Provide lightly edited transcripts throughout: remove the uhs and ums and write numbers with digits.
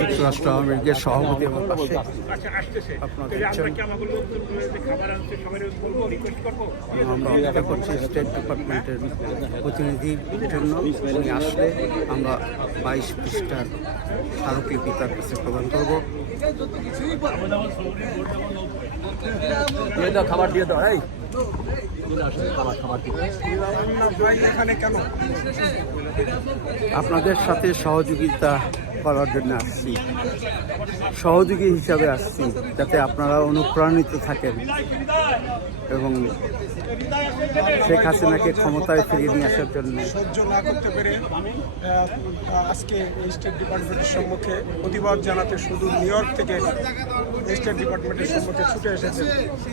যুক্তরাষ্ট্র আওয়ামী লীগের সভাপতি আমার পাশে আপনারা দেখছেন। আমরা অপেক্ষা করছি স্টেট ডিপার্টমেন্টের প্রতিনিধির জন্য। উনি আসলে আমরা 22 পৃষ্ঠার স্মারকলিপি তার কাছে প্রদান করবো। খাবার দিয়ে দাও। এই আপনাদের সাথে সহযোগিতা করার জন্য আসছি, সহযোগী হিসাবে আসছি, যাতে আপনারা অনুপ্রাণিত থাকেন এবং শেখ হাসিনাকে ক্ষমতায় ফিরিয়ে নিয়ে আসার জন্য। সহ্য না করতে পেরে আজকে স্টেট ডিপার্টমেন্টের সম্মুখে প্রতিবাদ জানাতে শুধু নিউ ইয়র্ক থেকে স্টেট ডিপার্টমেন্টের সম্মুখে ছুটে এসেছে।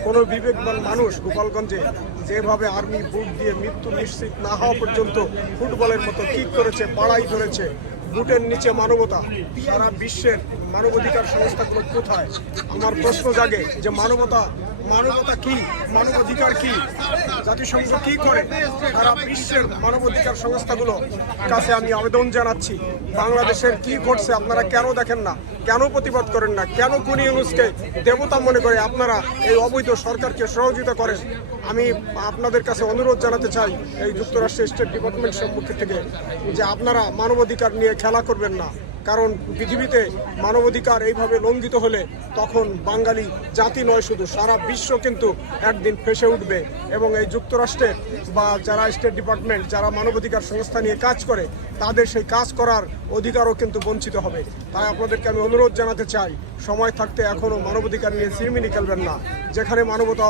কোনো বিবেকবান মানুষ গোপালগঞ্জে যেভাবে আর্মি বুট দিয়ে মৃত্যু নিশ্চিত না হওয়া পর্যন্ত ফুটবলের মতো কিক করেছে, পাড়াই ধরেছে, বুটের নিচে মানবতা, সারা বিশ্বের মানবাধিকার সংস্থাগুলো কোথায়? আমার প্রশ্ন জাগে যে মানবতা কি, মানবাধিকার কি, জাতিসংঘ কি করে? সারা বিশ্বের মানবাধিকার সংস্থাগুলো কাছে আমি আবেদন জানাচ্ছি, বাংলাদেশের কি ঘটছে আপনারা কেন দেখেন না, কেন প্রতিবাদ করেন না, কেন কোন ইউনুসকে দেবতা মনে করে আপনারা এই অবৈধ সরকারকে সহযোগিতা করেন? আমি আপনাদের কাছে অনুরোধ জানাতে চাই এই যুক্তরাষ্ট্রের স্টেট ডিপার্টমেন্ট সম্মুখে থেকে যে আপনারা মানবাধিকার নিয়ে খেলা করবেন না। কারণ পৃথিবীতে মানবাধিকার এইভাবে লঙ্ঘিত হলে তখন বাঙালি জাতি নয়, শুধু সারা বিশ্ব কিন্তু একদিন ফেসে উঠবে। এবং এই যুক্তরাষ্ট্রের বা যারা স্টেট ডিপার্টমেন্ট, যারা মানবাধিকার সংস্থা নিয়ে কাজ করে, তাদের সেই কাজ করার অধিকারও কিন্তু বঞ্চিত হবে। তাই আপনাদেরকে আমি অনুরোধ জানাতে চাই, সময় থাকতে এখনও মানবাধিকার নিয়ে সিনেমিনি খেলবেন না। যেখানে মানবতা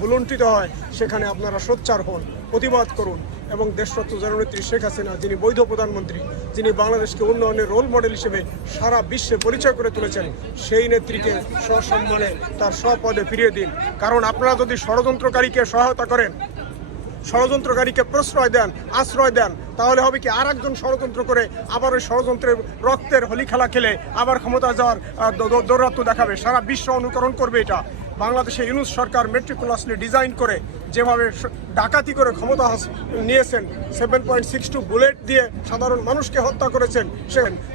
ভুলুণ্ঠিত হয় সেখানে আপনারা সোচ্চার হন, প্রতিবাদ করুন এবং দেশরত্ন জননেত্রী শেখ হাসিনা, যিনি বৈধ প্রধানমন্ত্রী, যিনি বাংলাদেশকে উন্নয়নের রোল মডেল হিসেবে সারা বিশ্বে পরিচয় করে তুলেছেন, সেই নেত্রীকে সসম্মানে তার স্বপদে ফিরিয়ে দিন। কারণ আপনারা যদি ষড়যন্ত্রকারীকে সহায়তা করেন, ষড়যন্ত্রকারীকে প্রশ্রয় দেন, আশ্রয় দেন, তাহলে হবে কি আর একজন ষড়যন্ত্র করে আবার ওই ষড়যন্ত্রের রক্তের হোলি খেলা খেলে আবার ক্ষমতা যাওয়ার দৌরাত্ম্য দেখাবে। সারা বিশ্ব অনুকরণ করবে এটা। বাংলাদেশে ইউনূস সরকার মেট্রিকুলাসলি ডিজাইন করে যেভাবে ডাকাতি করে ক্ষমতা নিয়েছেন, 7.62 বুলেট দিয়ে সাধারণ মানুষকে হত্যা করেছেন,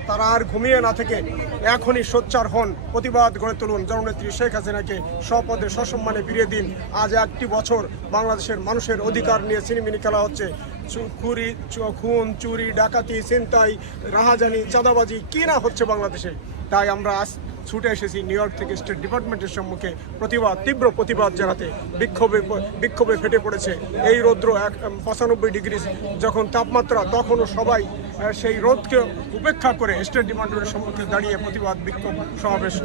তারা আর ঘুমিয়ে না থেকে এখনই সোচ্চার হন, প্রতিবাদ গড়ে তুলুন। জননেত্রী শেখ হাসিনাকে স্বপদে সসম্মানে ফিরিয়ে দিন। আজ 1টি বছর বাংলাদেশের মানুষের অধিকার নিয়ে সিনেমিনি খেলা হচ্ছে। খুন, চুরি, ডাকাতি, ছিনতাই, রাহাজানি, চাঁদাবাজি কি না হচ্ছে বাংলাদেশে। তাই আমরা ছুটে এসেছি নিউ ইয়র্ক থেকে স্টেট ডিপার্টমেন্টের সম্মুখে তীব্র প্রতিবাদ জানাতে। বিক্ষোভে ফেটে পড়েছে। এই রৌদ্র 95 ডিগ্রি যখন তাপমাত্রা, তখনও সবাই সেই রোদকে উপেক্ষা করে স্টেট ডিপার্টমেন্টের সম্মুখে দাঁড়িয়ে প্রতিবাদ বিক্ষোভ সমাবেশ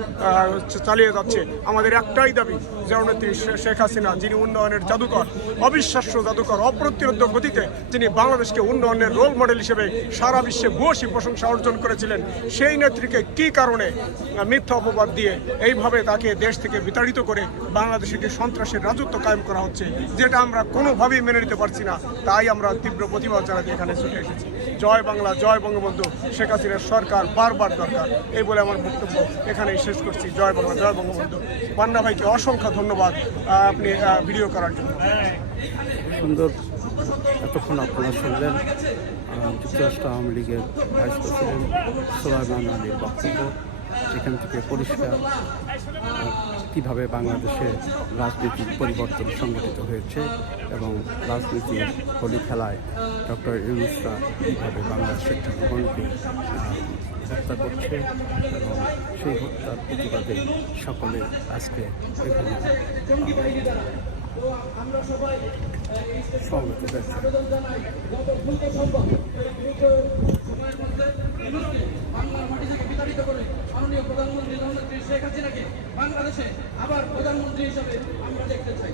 চালিয়ে যাচ্ছে। আমাদের একটাই দাবি, জননেত্রী শেখ হাসিনা, যিনি উন্নয়নের জাদুকর, অবিশ্বাস্য জাদুকর, অপ্রতিরোধ গতিতে যিনি বাংলাদেশকে উন্নয়নের রোল মডেল হিসেবে সারা বিশ্বে ভূয়সী প্রশংসা অর্জন করেছিলেন, সেই নেত্রীকে কী কারণে মিথ্যা অপবাদ দিয়ে এইভাবে তাকে দেশ থেকে বিতাড়িত করে বাংলাদেশে একটি সন্ত্রাসের রাজত্ব কায়েম করা হচ্ছে, যেটা আমরা কোনোভাবেই মেনে নিতে পারছি না। তাই আমরা তীব্র প্রতিবাদ জানাতে এখানে ছুটে এসেছি। জয় বাংলা, জয় বঙ্গবন্ধু, শেখ হাসিনার সরকার বারবার দরকার, এই বলে আমার বক্তব্য এখানেই শেষ করছি। জয় বাংলা, জয় বঙ্গবন্ধু। পান্না ভাইকে অসংখ্য ধন্যবাদ আপনি ভিডিও করার জন্য। সুন্দর এতক্ষণ আপনারা শুনলেন যুক্তরাষ্ট্র আওয়ামী লীগের ভাইস প্রেসিডেন্ট সুলাইমান আলীর বক্তব্য। সেখান থেকে পরিষ্কার কীভাবে বাংলাদেশে রাজনীতির পরিবর্তন সংঘটিত হয়েছে এবং রাজনীতির হোলি খেলায় ডক্টর ইউনূসরা কীভাবে বাংলাদেশের জনগণকে হত্যা করছে এবং সেই হত্যার প্রতিবাদে সকলে আজকে এখানে সমবেত হয়েছে। বাংলার মাটি থেকে বিতাড়িত করে মাননীয় প্রধানমন্ত্রী জননেত্রী শেখ হাসিনাকে বাংলাদেশে আবার প্রধানমন্ত্রী হিসেবে আমরা দেখতে চাই।